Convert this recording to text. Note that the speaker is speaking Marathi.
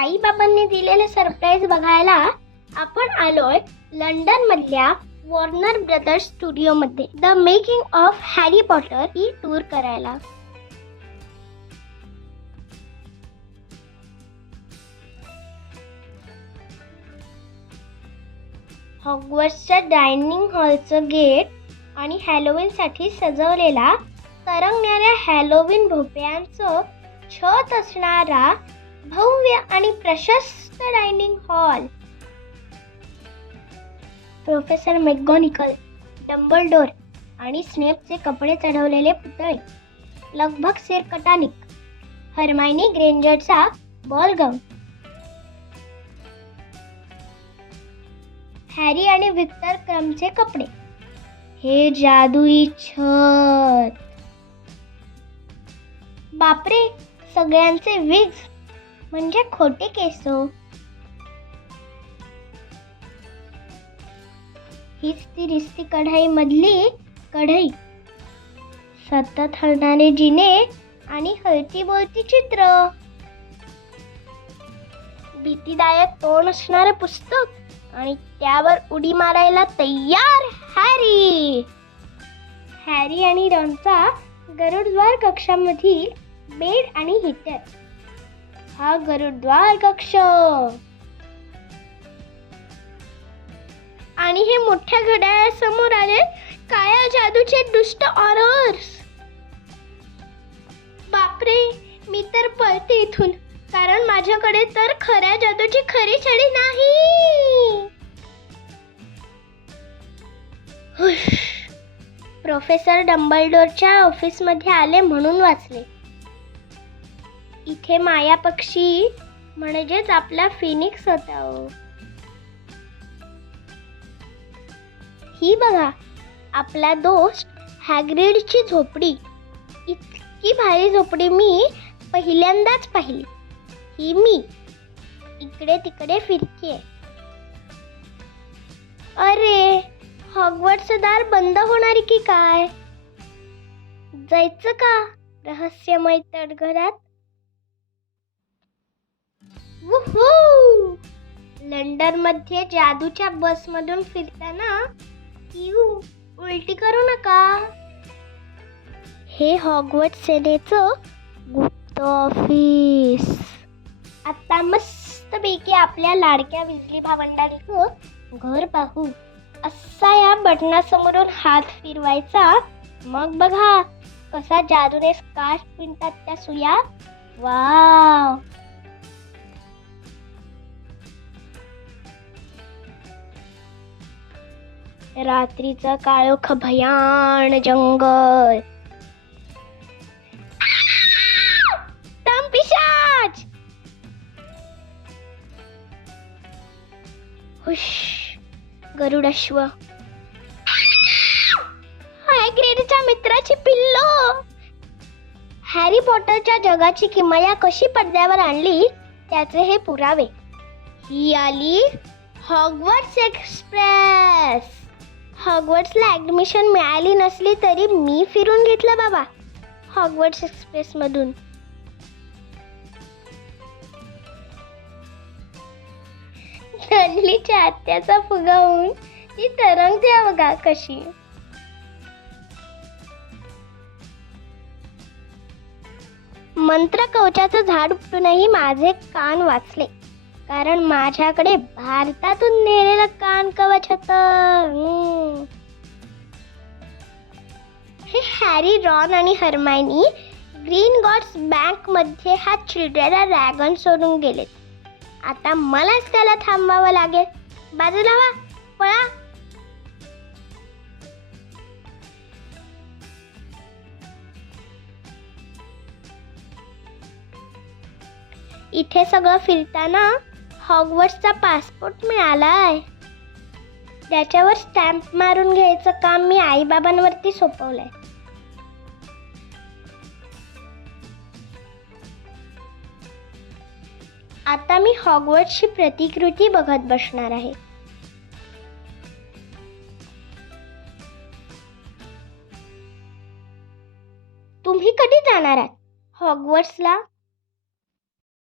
आई दिलेले सरप्राईज बघायला आपण आलोय लंडन मधल्या वॉर्नर ब्रदर्स स्टुडिओ मध्ये the making of Harry Potter he tour करायला. हॉगवर्सच्या डायनिंग हॉलचं गेट आणि हॅलोविनसाठी सजवलेला तरंगणाऱ्या हॅलोविन भोपळ्यांचं छत असणारा भव्य आणि प्रशस्त dining hall. Professor McGonagall Dumbledore आणि स्नेपचे कपडे चढवलेले पुतळे लगभग सिरकटानिक. हरमायनी ग्रेंजरचा बॉल गाऊन हॅरी आणि विक्टर क्रमचे कपडे. हे जादुई छत. बापरे सगळ्यांचे विग्स म्हणजे खोटे केसो हो. हीच ती रिस्ती कढाई मधली कढई. सतत हलणारे जिने आणि हलती बोलती चित्र. भीतीदायक तोंड असणारे पुस्तक आणि त्यावर उडी मारायला तयार हॅरी. हॅरी आणि रॉनचा गरुडद्वार कक्षामधील बेड आणि हिटर. हा गरुडद्वार कक्ष. आणि हे मोठ्या घड्याळासमोर आले काया जादूचे दुष्ट ऑरर्स. बापरे मी तर पळते इथून कारण माझ्याकडे तर खऱ्या जादूची खरी छडी नाही. प्रोफेसर डंबलडोरच्या ऑफिसमध्ये आले म्हणून वाचले. इथे माया पक्षी म्हणजेच आपला फिनिक्स होता हो. ही बघा आपला दोस्त हॅग्रिडची झोपडी. इतकी भारी झोपडी मी पहिल्यांदाच पाहिली. ही मी. इकडे तिकडे फिरते अरे हॉगवर्डचं दार बंद होणार की काय? जायचं का? रहस्यमय तडघरात लंडनमध्ये जादूच्या बस मधून फिरताना उलटी करू नका. हे हॉगवर्ट सेनेचं गुप्त ऑफिस. आता मस्त पैकी आपल्या लाडक्या विजली भावंडांचं घर पाहू. असा या बटनासमोरून हात फिरवायचा. मग बघा कसा जादूने स्कार्फ पिंतात त्या सुया. वाव! रात्रीचं काळोख भयान जंगल. थांब, पिशाच! हुश गरुडाश्व हायग्रेडच्या मित्राची पिल्लो! हॅरी पॉटरच्या जगाची किमया कशी पडद्यावर आणली त्याचे हे पुरावे. ही आली हॉगवर्ट्स एक्सप्रेस! हॉगवर्ड्सला ॲडमिशन मिळाली नसली तरी मी फिरून घेतलं बाबा. हॉगवर्ड्स एक्सप्रेसमधून. धनलीच्या आत्याचा फुगावून ती तरंगते बघा कशी. मंत्र कवचाचं झाड उपटूनही माझे कान वाचले. कारण माझ्याकडे भारतातून नेलेलं कान कवच होत हे हॅरी रॉन आणि हरमायनी ग्रीन गॉड्स बँकमध्ये हा चिडलेला रॅगन सोडून गेलेत. आता मलाच त्याला थांबावं लागेल. बाजूला वा पळा. इथे सगळं फिरताना हॉगवर्सचा पासपोर्ट मिळालाय. त्याच्यावर स्टॅम्प मारून घ्यायचं काम मी आईबाबांवरती सोपवलंय. आता मी हॉगवर्डची प्रतिकृती बघत बसणार आहे. तुम्ही कधी जाणार आहात? हॉगवर्सला